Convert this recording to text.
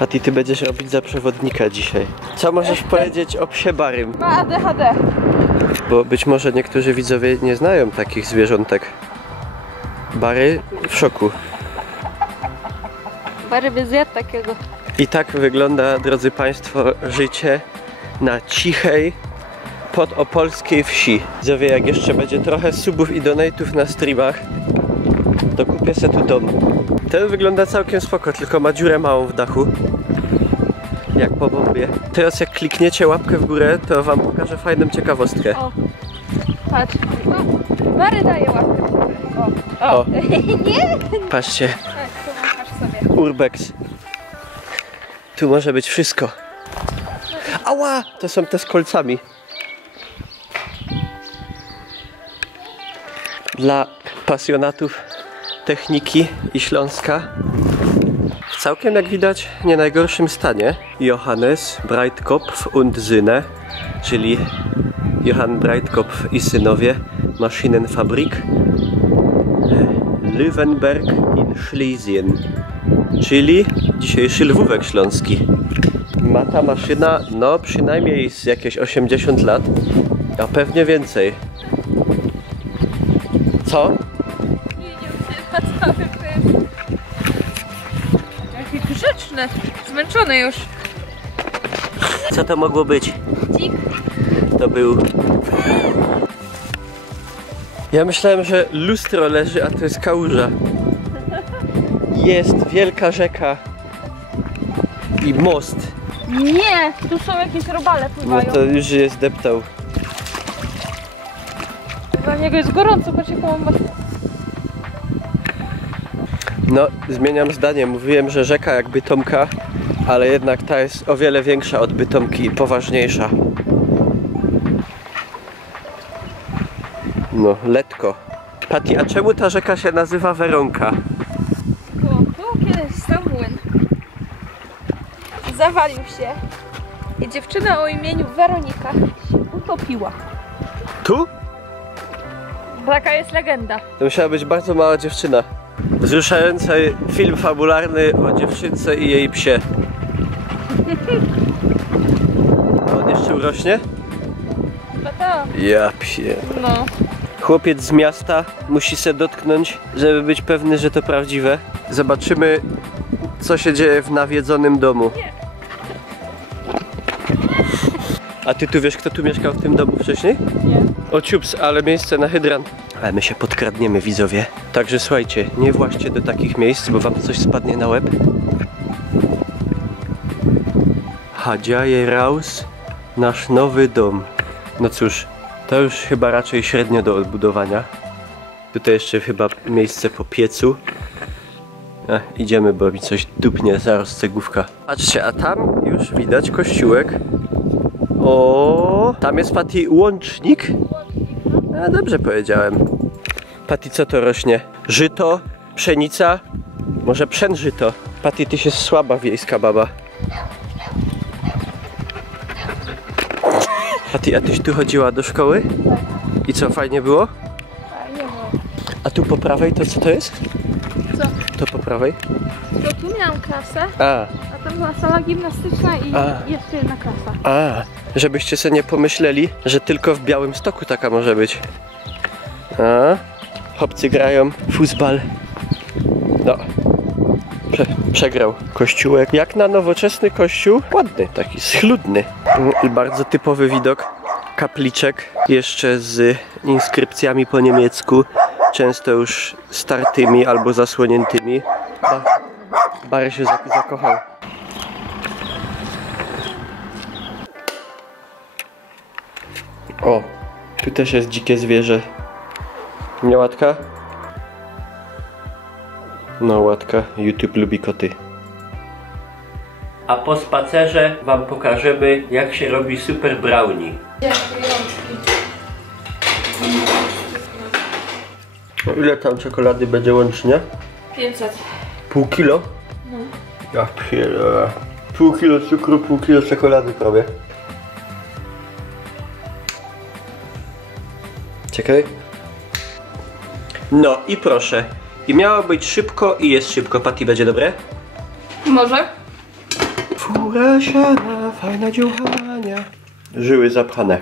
Patty, ty będziesz robić za przewodnika dzisiaj. Co możesz powiedzieć o psie Barym? Ma ADHD. Bo być może niektórzy widzowie nie znają takich zwierzątek. Bary w szoku. Bary by zjadł takiego. I tak wygląda, drodzy państwo, życie na cichej, podopolskiej wsi. Widzowie, jak jeszcze będzie trochę subów i donate'ów na streamach, to kupię sobie tu dom. Ten wygląda całkiem spoko, tylko ma dziurę małą w dachu. Jak po bombie. Teraz jak klikniecie łapkę w górę, to wam pokażę fajną ciekawostkę. O, patrz. O, Bary daje łapkę w górę. O. Nie? Patrzcie, Tak, to masz sobie. urbex. Tu może być wszystko. Ała! To są te z kolcami. Dla pasjonatów techniki i Śląska w całkiem, jak widać, nie najgorszym stanie. Johannes Breitkopf und Söhne, czyli Johann Breitkopf i synowie, Maschinenfabrik Löwenberg in Schlesien, czyli dzisiejszy Lwówek Śląski. Ma ta maszyna, no przynajmniej z jakieś 80 lat, a pewnie więcej. Co? Jaki grzeczny. Zmęczony już. Co to mogło być? Dzik. To był... Ja myślałem, że lustro leży, a to jest kałuża. Jest wielka rzeka i most. Nie, tu są jakieś robale No pływają. to już jest deptał. Dla niego jest gorąco, patrz jaką on ma. No, zmieniam zdanie. Mówiłem, że rzeka jak Bytomka, ale jednak ta jest o wiele większa od Bytomki i poważniejsza. No, letko. Patty, a czemu ta rzeka się nazywa Weronka? Bo tu kiedyś stał młyn. Zawalił się. I dziewczyna o imieniu Weronika się utopiła. Tu? Taka jest legenda. To musiała być bardzo mała dziewczyna. Wzruszający film fabularny o dziewczynce i jej psie. A on jeszcze urośnie? Chyba tak. Ja psie. No. Chłopiec z miasta musi se dotknąć, żeby być pewny, że to prawdziwe. Zobaczymy, co się dzieje w nawiedzonym domu. A ty tu wiesz, kto tu mieszkał w tym domu wcześniej? Nie. O ciups, ale miejsce na hydrant. Ale my się podkradniemy, widzowie. Także słuchajcie, nie właźcie do takich miejsc, bo wam coś spadnie na łeb. Hadziaje raus, nasz nowy dom. No cóż, to już chyba raczej średnio do odbudowania. Tutaj jeszcze chyba miejsce po piecu. Idziemy, bo mi coś dupnie, zaraz cegówka. Patrzcie, a tam już widać kościółek. O, tam jest Patty łącznik. A dobrze powiedziałem. Patty, co to rośnie? Żyto? Pszenica? Może pszenżyto? Patty, ty się słaba wiejska baba. Patty, a tyś tu chodziła do szkoły? Tak. I co, fajnie było? A nie wiem. A tu po prawej to co to jest? Co? To po prawej? To tu miałam klasę, A, a tam była sala gimnastyczna i A. jeszcze jedna klasa. żebyście sobie nie pomyśleli, że tylko w Białymstoku taka może być. Chłopcy grają futbal. No, przegrał kościółek. Jak na nowoczesny kościół, ładny, taki schludny. I bardzo typowy widok kapliczek, jeszcze z inskrypcjami po niemiecku, często już startymi albo zasłoniętymi. Bary się zakochał. O, tu też jest dzikie zwierzę. Nie łatka? No łatka, YouTube lubi koty. A po spacerze wam pokażemy, jak się robi super brownie. Ile tam czekolady będzie łącznie? 500. Pół kilo? No. Ja pierdolę. Pół kilo cukru, pół kilo czekolady prawie. Czekaj. No i proszę. I miało być szybko i jest szybko. Patty, będzie dobre? Może? Fura siana, fajna działania. Żyły zapchane.